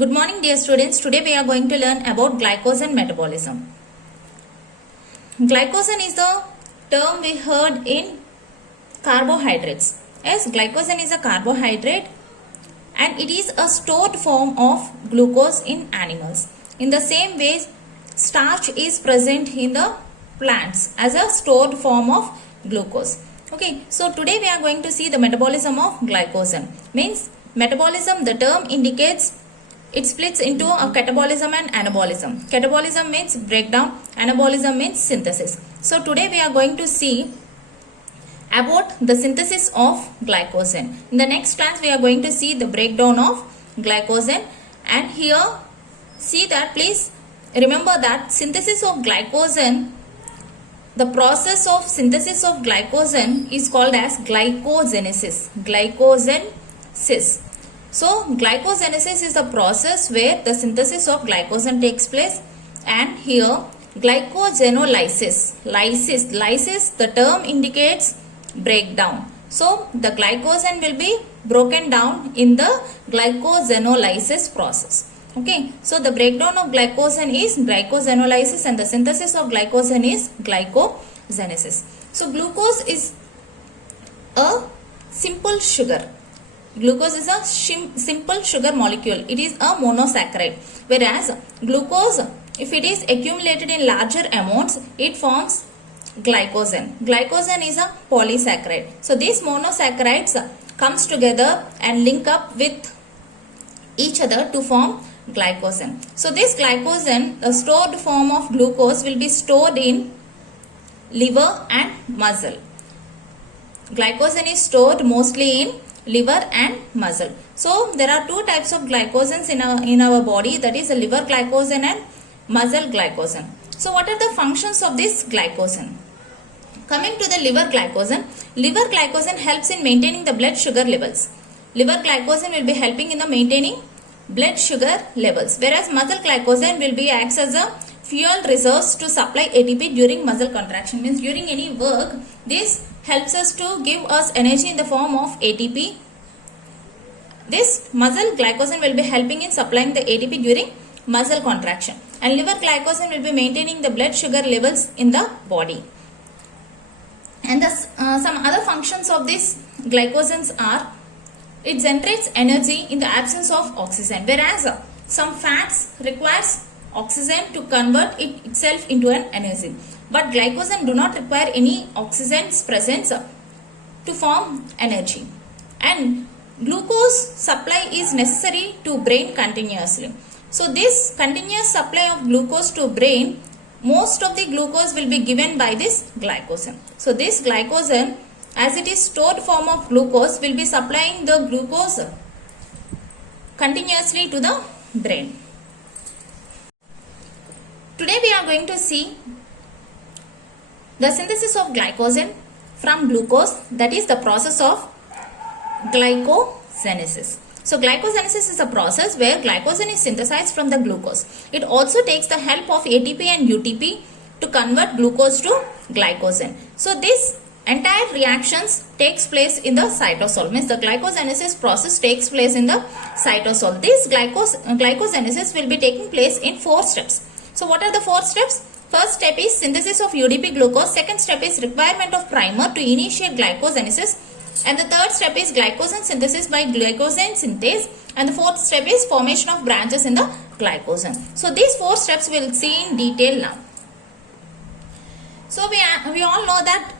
Good morning dear students. Today we are going to learn about glycogen metabolism. Glycogen is the term we heard in carbohydrates. Yes, glycogen is a carbohydrate and it is a stored form of glucose in animals. In the same way, starch is present in the plants as a stored form of glucose. Okay, so today we are going to see the metabolism of glycogen. Means metabolism, the term indicates it splits into a catabolism and anabolism. Catabolism means breakdown, anabolism means synthesis. So today we are going to see about the synthesis of glycogen. In the next class we are going to see the breakdown of glycogen, and here see that please remember that synthesis of glycogen, the process of synthesis of glycogen is called as glycogenesis. Glycogenesis. So glycogenesis is the process where the synthesis of glycogen takes place, and here glycogenolysis. Lysis, the term indicates breakdown. So the glycogen will be broken down in the glycogenolysis process. Okay, so the breakdown of glycogen is glycogenolysis and the synthesis of glycogen is glycogenesis. So glucose is a simple sugar. Glucose is a simple sugar molecule. It is a monosaccharide. Whereas glucose, if it is accumulated in larger amounts, it forms glycogen. Glycogen is a polysaccharide. So these monosaccharides comes together and link up with each other to form glycogen. So this glycogen, the stored form of glucose, will be stored in liver and muscle. Glycogen is stored mostly in liver and muscle. So there are two types of glycogens in our body, that is a liver glycogen and muscle glycogen. So what are the functions of this glycogen? Coming to the liver glycogen helps in maintaining the blood sugar levels. Liver glycogen will be helping in the maintaining blood sugar levels, whereas muscle glycogen will be acts as a fuel reserves to supply ATP during muscle contraction. Means during any work, this helps us to give us energy in the form of ATP. This muscle glycogen will be helping in supplying the ATP during muscle contraction, and liver glycogen will be maintaining the blood sugar levels in the body. And some other functions of these glycogens are, it generates energy in the absence of oxygen, whereas some fats requires oxygen to convert it itself into an energy. But glycogen do not require any oxygen's presence to form energy. And glucose supply is necessary to brain continuously. So this continuous supply of glucose to brain, most of the glucose will be given by this glycogen. So this glycogen, as it is stored form of glucose, will be supplying the glucose continuously to the brain. Today we are going to see the synthesis of glycogen from glucose, that is the process of glycogenesis. So glycogenesis is a process where glycogen is synthesized from the glucose. It also takes the help of ATP and UTP to convert glucose to glycogen. So this entire reactions takes place in the cytosol. Means the glycogenesis process takes place in the cytosol. This glycogenesis will be taking place in 4 steps. So what are the 4 steps? First step is synthesis of UDP glucose. Second step is requirement of primer to initiate glycogenesis. And the third step is glycogen synthesis by glycogen synthase. And the fourth step is formation of branches in the glycogen. So these 4 steps we will see in detail now. So we all know that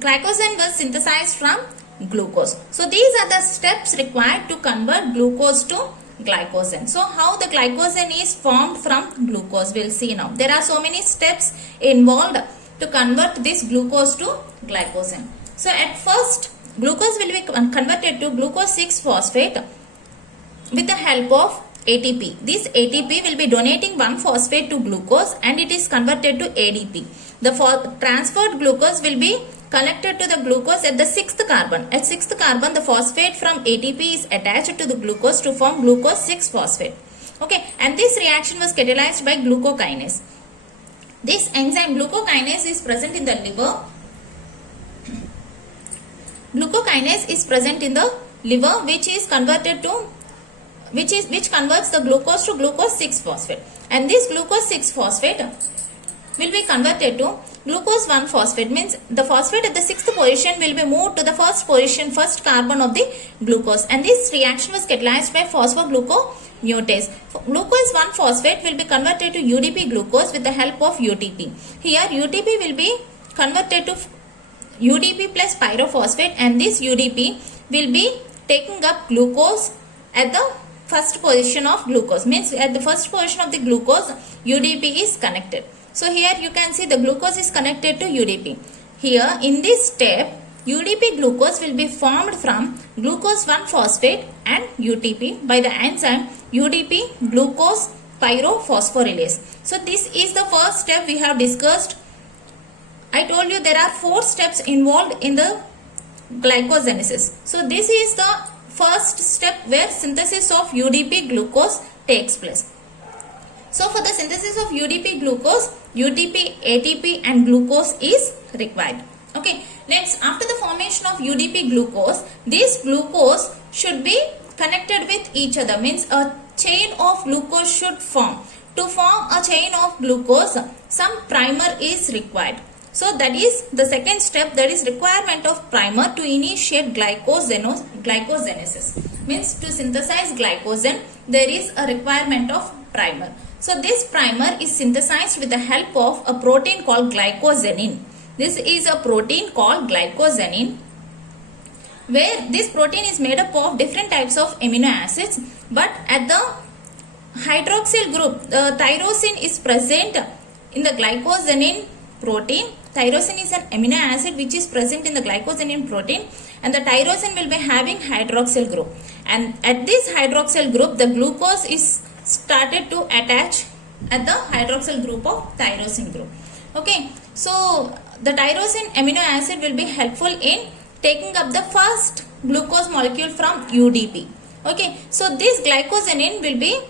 glycogen was synthesized from glucose. So these are the steps required to convert glucose to glycogen. So how the glycogen is formed from glucose, we'll see now. There are so many steps involved to convert this glucose to glycogen. So at first, glucose will be converted to glucose 6-phosphate with the help of ATP. This ATP will be donating 1-phosphate to glucose and it is converted to ADP. The transferred glucose will be connected to the glucose at the 6th carbon. At 6th carbon, the phosphate from ATP is attached to the glucose to form glucose 6-phosphate. Okay, and this reaction was catalyzed by glucokinase. This enzyme glucokinase is present in the liver. Glucokinase is present in the liver, which is converted to which converts the glucose to glucose 6-phosphate, and this glucose 6-phosphate will be converted to glucose 1-phosphate, means the phosphate at the 6th position will be moved to the first carbon of the glucose, and this reaction was catalyzed by phosphogluconatase. Glucose 1-phosphate will be converted to UDP glucose with the help of UTP. Here UTP will be converted to UDP plus pyrophosphate, and this UDP will be taking up glucose at the first position of glucose, means at the first position of the glucose UDP is connected. So here you can see the glucose is connected to UDP. Here in this step UDP glucose will be formed from glucose 1-phosphate and UTP by the enzyme UDP glucose pyrophosphorylase. So this is the first step we have discussed. I told you there are 4 steps involved in the glycogenesis. So this is the first step where synthesis of UDP glucose takes place. So for the synthesis of UDP glucose, UTP, ATP and glucose is required. Okay. Next, after the formation of UDP glucose, this glucose should be connected with each other, means a chain of glucose should form. To form a chain of glucose, some primer is required. So that is the second step, that is requirement of primer to initiate glycogenesis. Means to synthesize glycogen, there is a requirement of primer. So this primer is synthesized with the help of a protein called glycogenin. This is a protein called glycogenin, where this protein is made up of different types of amino acids, but at the hydroxyl group, the tyrosine is present in the glycogenin protein. Tyrosine is an amino acid which is present in the glycogenin protein, and the tyrosine will be having hydroxyl group, and at this hydroxyl group the glucose is started to attach at the hydroxyl group of tyrosine group. Okay, so the tyrosine amino acid will be helpful in taking up the first glucose molecule from UDP. Okay, so this glycogenin will be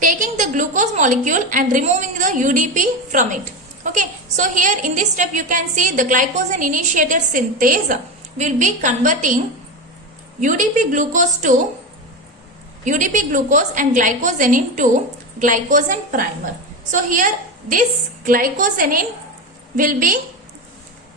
taking the glucose molecule and removing the UDP from it. Okay, so here in this step you can see the glycogen initiated synthase will be converting UDP glucose and glycogenin to glycogen primer. So here this glycogenin will be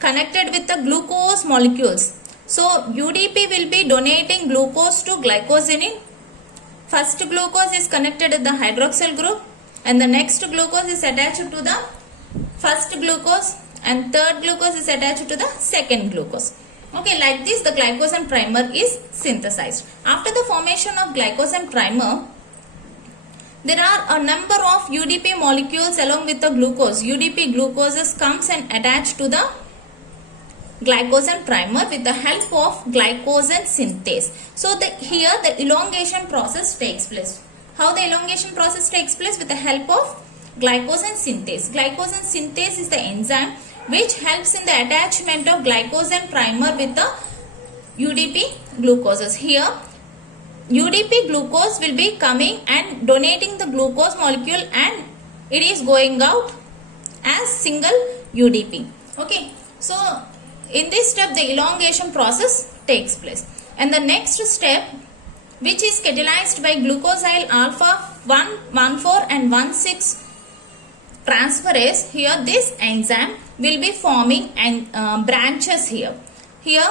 connected with the glucose molecules. So UDP will be donating glucose to glycogenin. First glucose is connected with the hydroxyl group, and the next glucose is attached to the first glucose, and third glucose is attached to the second glucose. Okay, like this the glycogen primer is synthesized. After the formation of glycogen primer, there are a number of UDP molecules along with the glucose. UDP glucoses comes and attach to the glycogen primer with the help of glycogen synthase. So here the elongation process takes place. How the elongation process takes place? With the help of glycogen synthase. Glycogen synthase is the enzyme which helps in the attachment of glycogen primer with the UDP glucoses. Here UDP glucose will be coming and donating the glucose molecule, and it is going out as single UDP. Okay, so in this step the elongation process takes place, and the next step, which is catalyzed by glucosyl alpha 1,1,4 and 1,6 transferase, here this enzyme will be forming and branches here. Here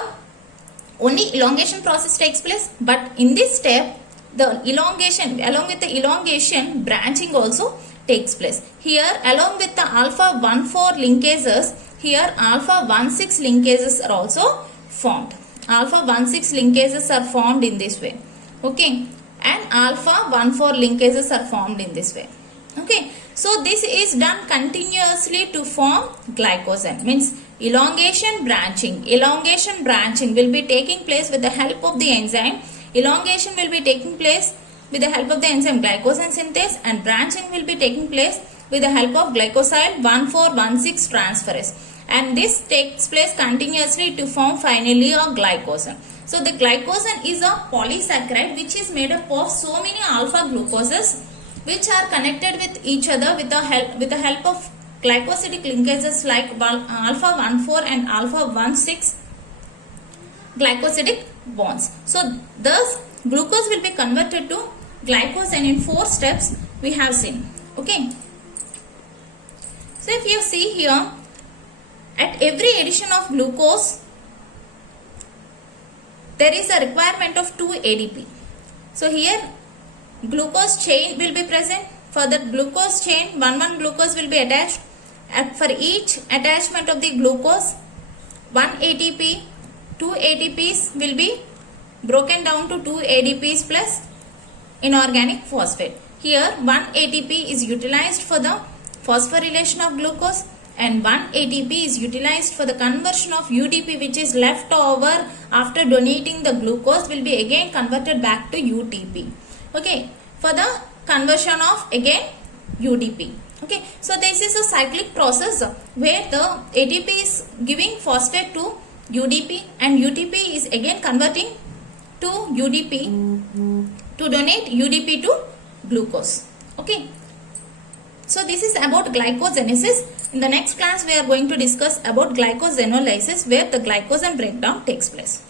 only elongation process takes place, but in this step the elongation, along with the elongation, branching also takes place. Here along with the alpha 1,4 linkases, here alpha 1,6 linkases are also formed. Alpha 1,6 linkases are formed in this way. Okay, and alpha 1,4 linkases are formed in this way. Okay, so this is done continuously to form glycogen, means elongation branching will be taking place with the help of the enzyme. Elongation will be taking place with the help of the enzyme glycogen synthase, and branching will be taking place with the help of glycosyl 1,4,1,6 transferase, and this takes place continuously to form finally a glycogen. So the glycogen is a polysaccharide which is made up of so many alpha glucoses which are connected with each other with the help of glycosidic linkages like alpha 1,4 and alpha 1,6 glycosidic bonds. So thus glucose will be converted to glycogen in 4 steps we have seen. Okay. So if you see here, at every addition of glucose, there is a requirement of 2 ADP. So here glucose chain will be present. For the glucose chain, 1 glucose will be attached. And for each attachment of the glucose, 1 ATP, 2 ATPs will be broken down to 2 ADPs plus inorganic phosphate. Here 1 ATP is utilized for the phosphorylation of glucose and 1 ATP is utilized for the conversion of UDP, which is left over after donating the glucose will be again converted back to UTP. Okay, for the conversion of again UDP. Okay, so this is a cyclic process where the ATP is giving phosphate to UDP and UTP is again converting to UDP to donate UDP to glucose. Okay, so this is about glycogenesis. In the next class we are going to discuss about glycogenolysis, where the glycogen breakdown takes place.